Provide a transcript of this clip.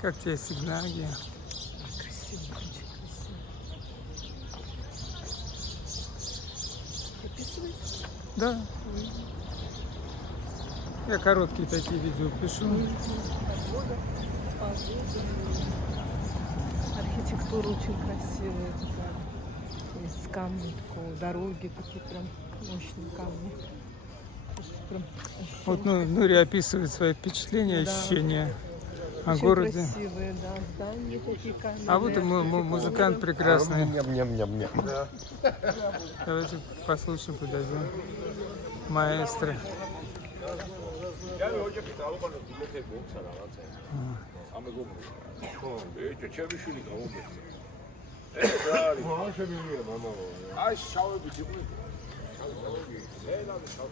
Как тебе сигналия? Красиво, очень красиво. Записывай? Да. Я короткие такие видео пишу. Погода. Архитектура очень красивая такая. Из камня такого, дороги такие прям мощные камни. Прям Вот Нури описывает свои впечатления, Да. ощущения о очень городе. красивые, да, здания такие каменные. А вот и музыкант прекрасный. Ням-ням-ням-ням. Давайте послушаем, подойдем. Маэстро. აი შავები ძიყვი. შავები. ელავი შავ.